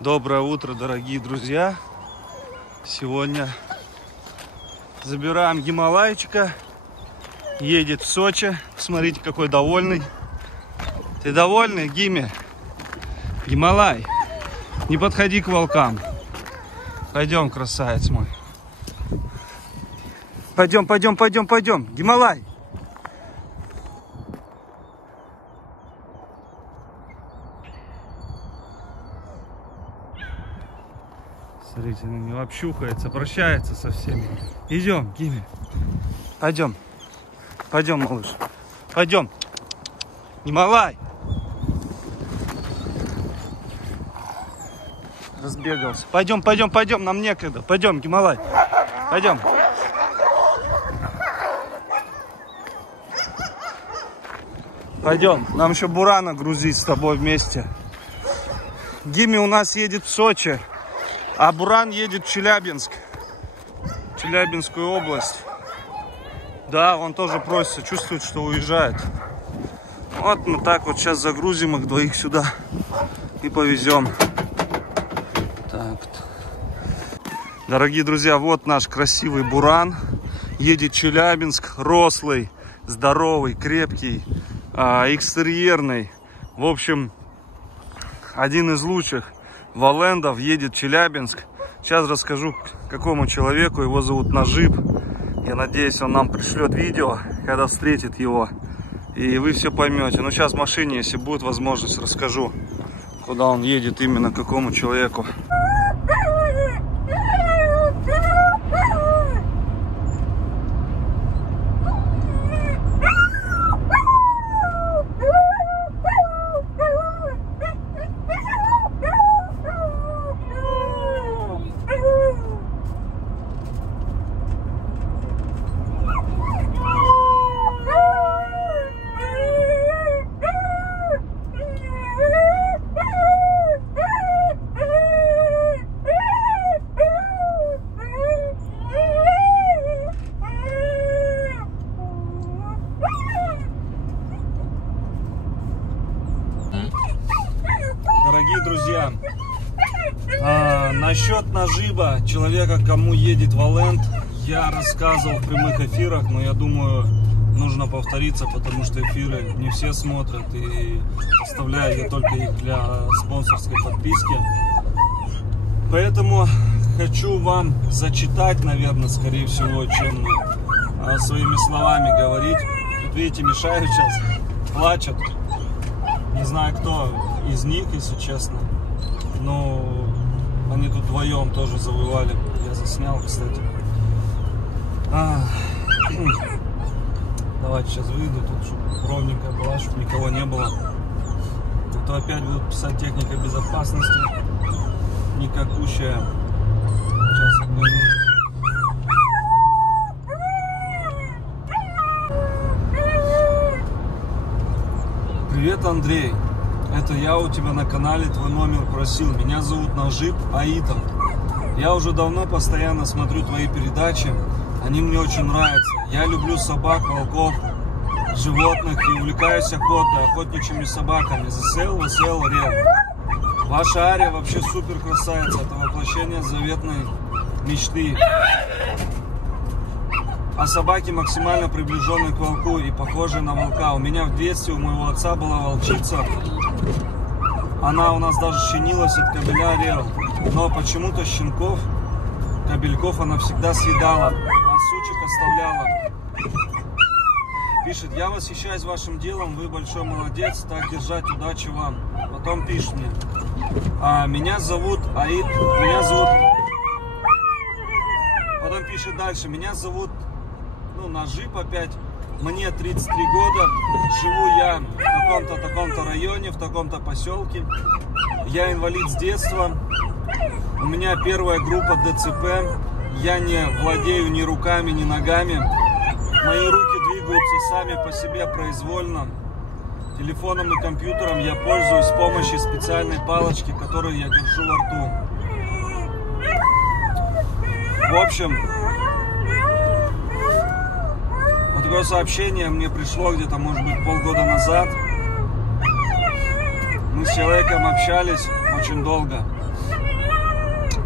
Доброе утро, дорогие друзья! Сегодня забираем Гималайчика. Едет в Сочи. Смотрите, какой довольный. Ты довольный, Гиме? Гималай, не подходи к волкам. Пойдем, красавец мой. Пойдем. Гималай. Смотрите, на него общухается, прощается со всеми. Идем, Гиме. Пойдем, малыш. Пойдем. Гималай. Разбегался. Пойдем, нам некогда. Пойдем, Гималай. Пойдем. Пойдем. Нам еще Бурана грузить с тобой вместе. Гиме у нас едет в Сочи, а Буран едет в Челябинск. Челябинскую область. Да, он тоже просится, чувствует, что уезжает. Вот мы так вот сейчас загрузим их двоих сюда и повезем. Так. Дорогие друзья, вот наш красивый Буран. Едет в Челябинск, рослый, здоровый, крепкий, экстерьерный. В общем, один из лучших валендов едет в Челябинск. Сейчас расскажу, какому человеку. Его зовут Нажиб. Я надеюсь, он нам пришлет видео, когда встретит его. И вы все поймете. Но сейчас в машине, если будет возможность, расскажу, куда он едет, именно к какому человеку. Дорогие друзья, насчет Нажиба, человека, кому едет Валенд, я рассказывал в прямых эфирах, но я думаю, нужно повториться, потому что эфиры не все смотрят, и оставляю я только их для спонсорской подписки. Поэтому хочу вам зачитать, наверное, скорее всего, чем своими словами говорить. Тут, видите, мешают сейчас, плачут. Не знаю, кто из них, если честно, но они тут вдвоем тоже завоевали. Я заснял, кстати. Давайте сейчас выйду тут, чтобы ровненько была, чтобы никого не было. А то опять будут писать техника безопасности никакущая. Сейчас отойду. Привет, Андрей. Это я у тебя на канале, твой номер просил. Меня зовут Нажиб Аитов. Я уже давно постоянно смотрю твои передачи. Они мне очень нравятся. Я люблю собак, волков, животных и увлекаюсь охотой, охотничьими собаками. ЗСЛ, ВСЛ, Рел. Ваша Ария вообще супер красавица. Это воплощение заветной мечты. А собаки максимально приближенные к волку и похожие на волка. У меня в детстве у моего отца была волчица. Она у нас даже щенилась от кобеля Рел. Но почему-то щенков, кобельков она всегда съедала, а сучек оставляла. Пишет: я восхищаюсь вашим делом, вы большой молодец, так держать, удачи вам. Потом пишет мне: меня зовут Аид, Потом пишет дальше: меня зовут, Нажиб опять, мне 33 года, живу я в таком-то районе, в таком-то поселке, я инвалид с детства, у меня первая группа ДЦП, я не владею ни руками, ни ногами, мои руки двигаются сами по себе произвольно, телефоном и компьютером я пользуюсь с помощью специальной палочки, которую я держу во рту. В общем, вот такое сообщение мне пришло где-то, может быть, полгода назад. Мы с человеком общались очень долго.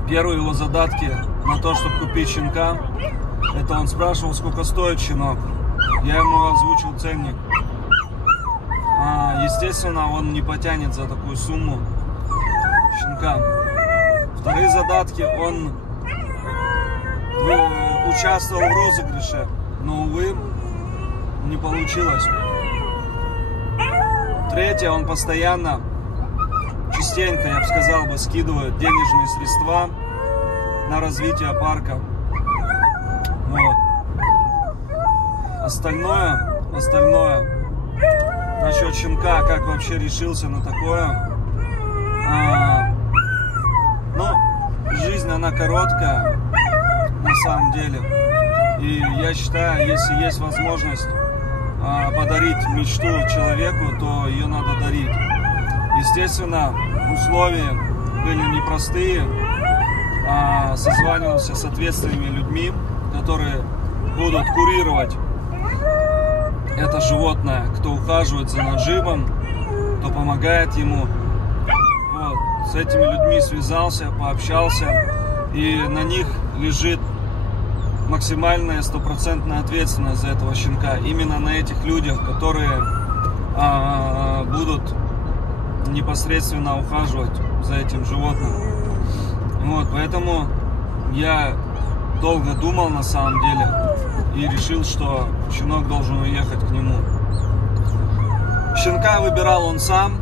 Первые его задатки на то, чтобы купить щенка, это он спрашивал, сколько стоит щенок. Я ему озвучил ценник. Естественно, он не потянет за такую сумму щенка. Вторые задатки, он участвовал в розыгрыше, но, увы, не получилось. Третье, он постоянно, частенько, я бы сказал, скидывает денежные средства на развитие парка. Вот. Остальное, насчет щенка, как вообще решился на такое. Ну, жизнь, она короткая, на самом деле. И я считаю, если есть возможность подарить мечту человеку, то ее надо дарить. Естественно, условия были непростые. Созванивался с ответственными людьми, которые будут курировать это животное, кто ухаживает за Наджибом, кто помогает ему. Вот. С этими людьми связался, пообщался, и на них лежит максимальная 100% ответственность за этого щенка. Именно на этих людях, которые будут непосредственно ухаживать за этим животным. Вот, поэтому я долго думал на самом деле и решил, что щенок должен уехать к нему. Щенка выбирал он сам,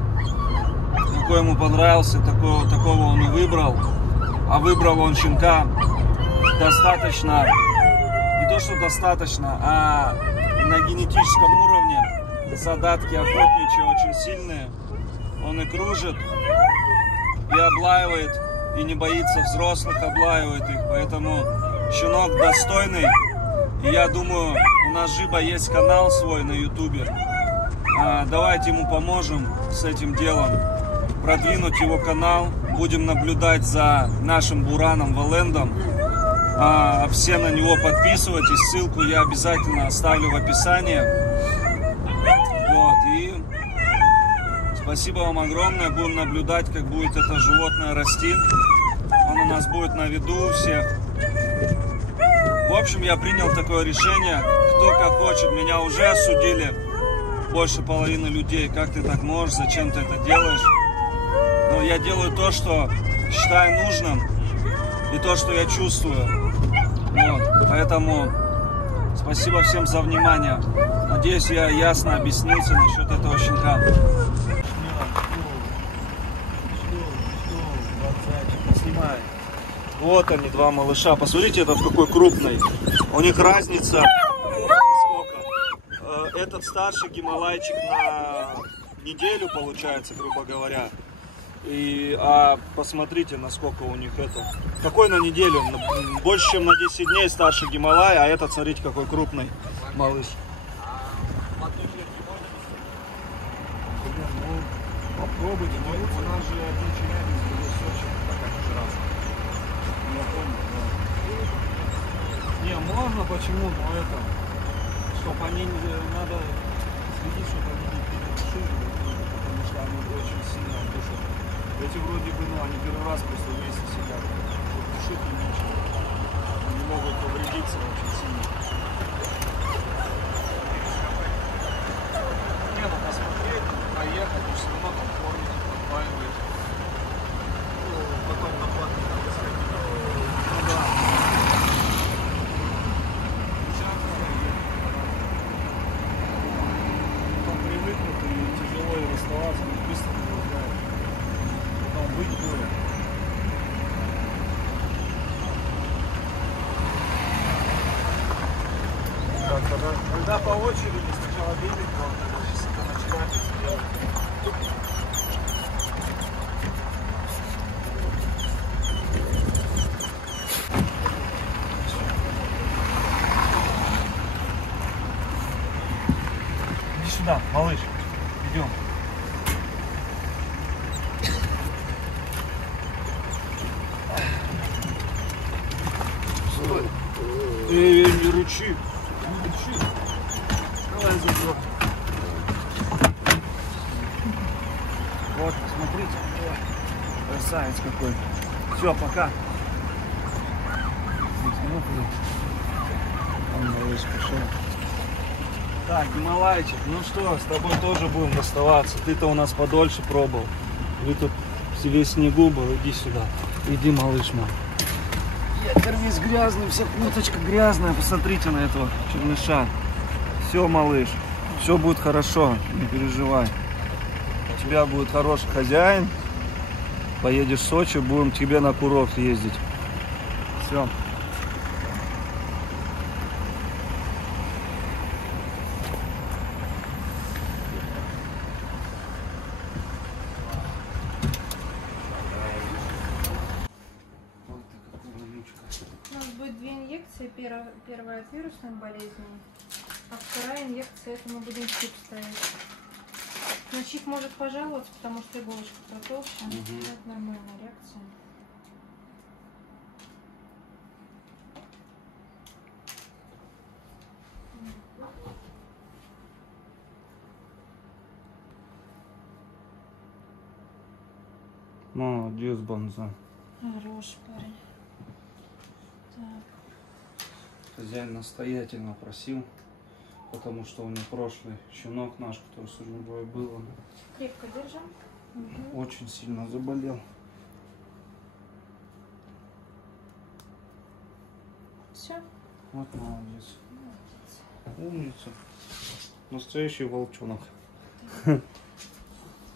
какой ему понравился, такого он и выбрал. А выбрал он щенка достаточно, не то что достаточно, а на генетическом уровне задатки охотничьи очень сильные. Он и кружит, и облаивает, и не боится взрослых, облаивает их. Поэтому щенок достойный. И я думаю, у Наджиба есть канал свой на ютубе. Давайте ему поможем с этим делом, продвинуть его канал. Будем наблюдать за нашим Бураном Валендом. Все на него подписывайтесь. Ссылку я обязательно оставлю в описании. Вот, и спасибо вам огромное. Будем наблюдать, как будет это животное расти. Он у нас будет на виду у всех. В общем, я принял такое решение. Кто как хочет. Меня уже осудили больше половины людей. Как ты так можешь? Зачем ты это делаешь? Но я делаю то, что считаю нужным. И то, что я чувствую. Вот. Поэтому спасибо всем за внимание. Надеюсь, я ясно объяснился насчет этого щенка. Снимай. Вот они, два малыша. Посмотрите, этот какой крупный. У них разница сколько. Этот старший гималайчик на неделю получается, грубо говоря. А посмотрите, насколько у них это. Какой на неделю? Больше, чем на 10 дней старший Гималай, а этот, смотрите, какой крупный малыш. Попробуйте, но у нас же один Челябинск, другой Сочи, пока не раз. Я помню, да. Не, можно, почему, но это, чтобы они, надо следить, чтобы они не передушили, потому что они очень сильно душат. Эти вроде бы, они первый раз просто вместе сидят, чтобы душить и ничего. Они могут повредиться очень сильно. Не, ну посмотреть, проехать, и все равно там кормить, подпаивает. Потом на платный надо сходить. Ну да. Потом привыкнут и тяжело и расставаться, но быстро привыкают. Потом быть более. Так, когда по очереди сначала бегать, сейчас это начинает сделать. Иди сюда, малыш, идем. Стой. Не ручи. Давай зажжем. Вот, смотрите. Красавец какой. Все, пока. Ну, блин. Он малыш пошел. Так, Гималайчик, ну что, с тобой тоже будем расставаться. Ты-то у нас подольше пробовал. Вы тут весь снегу был, иди сюда. Иди, малыш мой. Ветер весь грязный, вся курточка грязная. Посмотрите на этого черныша. Все, малыш, все будет хорошо, не переживай. У тебя будет хороший хозяин. Поедешь в Сочи, будем тебе на курорт ездить. Все. У нас будет 2 инъекции. Первая от вирусных болезней, а вторая инъекция, это мы будем чип ставить. Но чип может пожаловаться, потому что иголочка протолще. Это нормальная реакция. Молодец, Бонза. Хороший парень. Так. Хозяин настоятельно просил, потому что у него прошлый щенок наш, который с судьбой был, он Крепко держим. Угу. очень сильно заболел. Все. Вот молодец. Умница. Настоящий волчонок.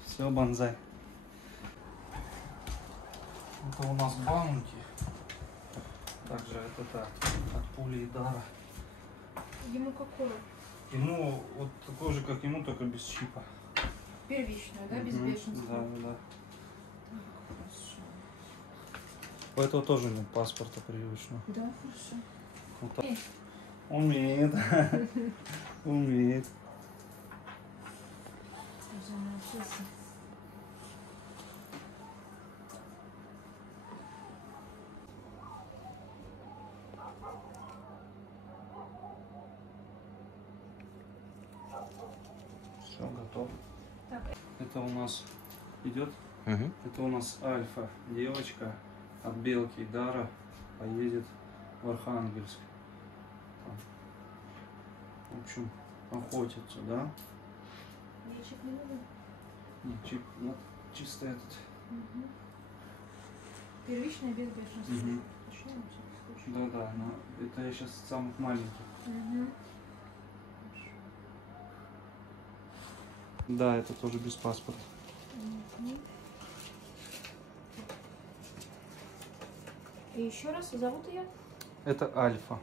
Все, Бонзай. Это у нас баунти. Также это так, от пули и дара. Ему какую? Ему вот такой же, как ему, только без чипа. Первичную, да, без бешенства? Да, да. Хорошо. У этого тоже нет паспорта привычного. Да, хорошо. Вот так. Умеет. Умеет. Уже научился. Все, готово. Так. Это у нас идет. Это у нас Альфа, девочка от Белки и Дара, поедет в Архангельск. Там. В общем, охотится, да? Мне чип не нужен? Нет, чип, вот, чисто этот. Угу. Первичная без бешенства. Мгм. Начнем, на всякий случай. Да-да, но это я сейчас самых маленьких. Угу. Да, это тоже без паспорта. Угу. И еще раз, зовут ее? Это Альфа.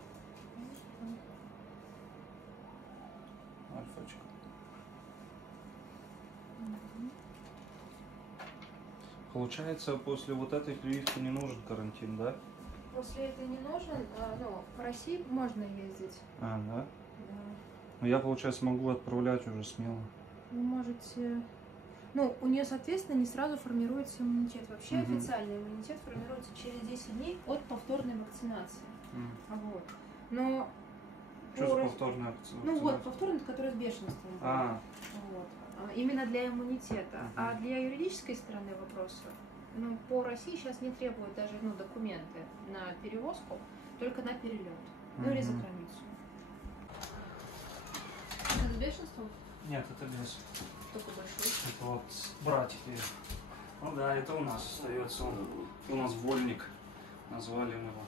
Альфочка. Получается, после вот этой прививки не нужен карантин, да? После этой не нужен, но по России можно ездить. А, да? Да. Ну я, получается, могу отправлять уже смело. Вы можете... Ну, у нее, соответственно, не сразу формируется иммунитет. Вообще официальный иммунитет формируется через 10 дней от повторной вакцинации. Вот. Но... Что за повторная акция? Ну вот, повторная, которая с бешенством. Вот. Именно для иммунитета. А для юридической стороны вопроса, ну, по России сейчас не требуют даже документы на перевозку, только на перелет. Ну или за границу. Это с бешенством? Нет, это без. Только большой. Это вот братики. Ну да, это у нас остается. Он. У нас вольник. Назвали мы его.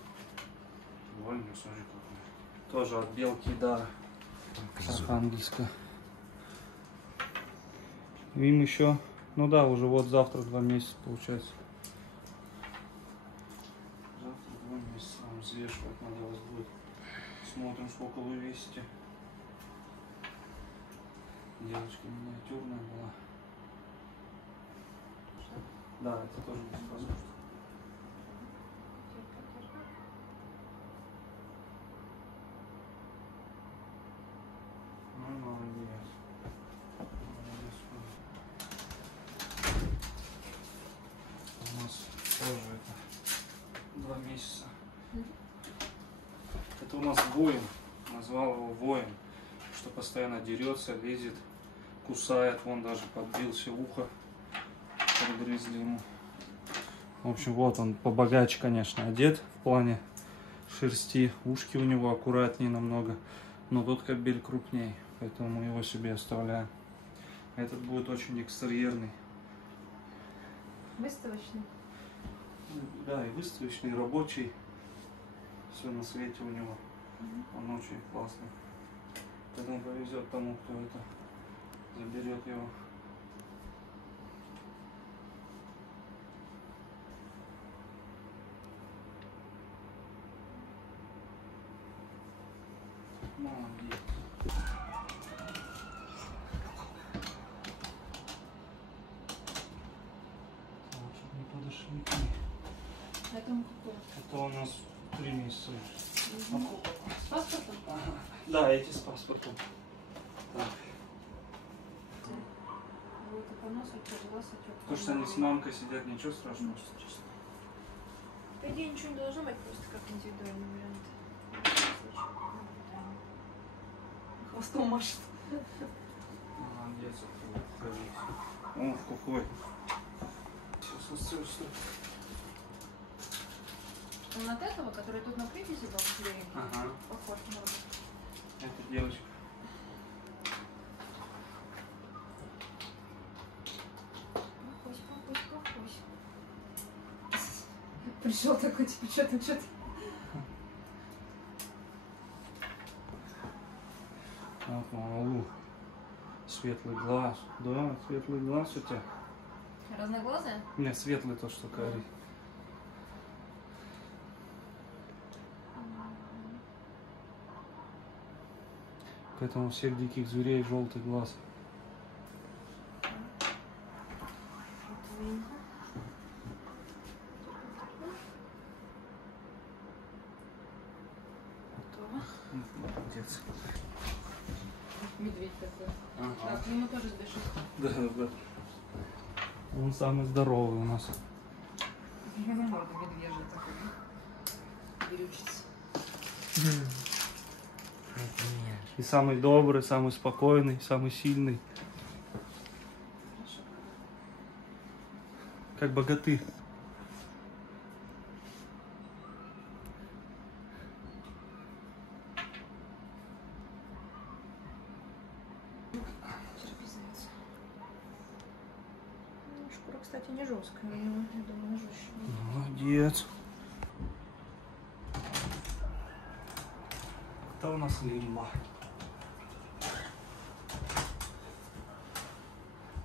Вольник, смотри какой. Тоже от Белки и Дара. Архангельска. Им еще, ну да, уже вот завтра 2 месяца получается. Завтра 2 месяца вам взвешивать надо вас будет. Смотрим, сколько вы весите. Девочка миниатюрная была. Да, это тоже без паспорта. Ну, молодец. Молодец. У нас тоже это 2 месяца. Это у нас воин. Назвал его воин. Что постоянно дерется, лезет, кусает. Вон даже подбился ухо. Подгрызли ему. В общем, вот он побогаче, конечно, одет. В плане шерсти. Ушки у него аккуратнее намного. Но тот кобель крупней, поэтому мы его себе оставляем. Этот будет очень экстерьерный. Выставочный. Да, и выставочный, и рабочий. Все на свете у него. Он очень классный. Поэтому повезет тому, кто это заберет его. Молодец. Так, чтобы не подошли к ней. Поэтому какой? Это у нас 3 месяца. С паспортом? Ага. Да, эти с паспортом. Так. Вот и понос, глаз, То, что они с мамкой сидят, ничего страшного. Ничего страшного. По идее ничего не должно быть, просто как индивидуальный вариант. Хвостом машет. Молодец. О, какой. Стой. Он от этого, который тут на привязи был, клеен, Ага. похож на вот. Это девочка. Похож. Пришел такой, типа, что-то. Так, малу. Светлый глаз. Да, светлый глаз у тебя. Разноглазая? Нет, светлый то, что карий. Поэтому у всех диких зверей желтый глаз. Молодец. Медведь такой. Ага. Так, ему тоже сбежит. Да. Он самый здоровый у нас. Морда медвежья такой. Берючится. И самый добрый, самый спокойный, самый сильный. Хорошо. Как богатырь. Терпизается. Шкура, кстати, не жесткая у него. Я думаю, жестче. Молодец. Это у нас Лимба.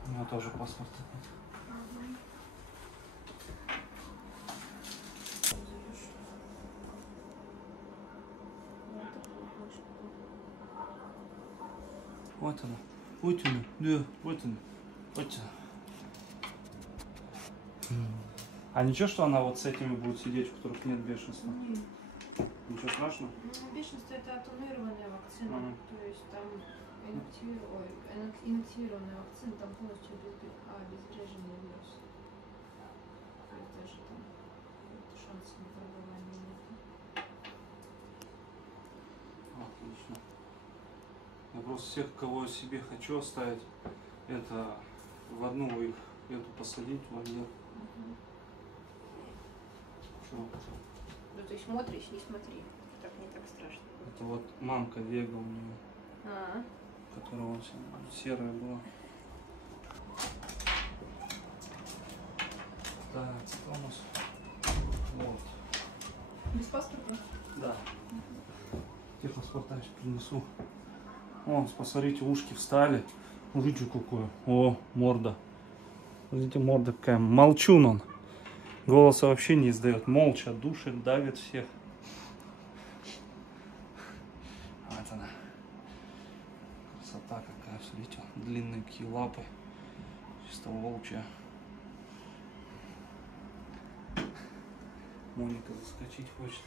У него тоже паспорт. Вот она. Вот она. Да, вот она. Вот она. А ничего, что она вот с этими будет сидеть, у которых нет бешенства? Нет. Ничего страшного? Ну, бешенство это атонированная вакцина. Ага. То есть там инактивированная вакцина, там полностью обезвреженный вирус. То есть даже там шансов на пробывание нет. Отлично. Я просто всех, кого я себе хочу оставить, это в одну их эту посадить, в один. Ну, то есть смотришь, не смотри. Так не так страшно. Это вот мамка Вега у нее, которая вот серая была. Так, что у нас? Вот. Без паспорта? Да. Техпаспорта сейчас принесу. Вон, посмотрите, ушки встали. Смотрите, какое. О, морда. Смотрите, морда какая. Молчун он. Голоса вообще не издает. Молча душит, давит всех. Вот она. Красота какая. Смотрите, длинные какие лапы. Чисто волчья. Моника заскочить хочет.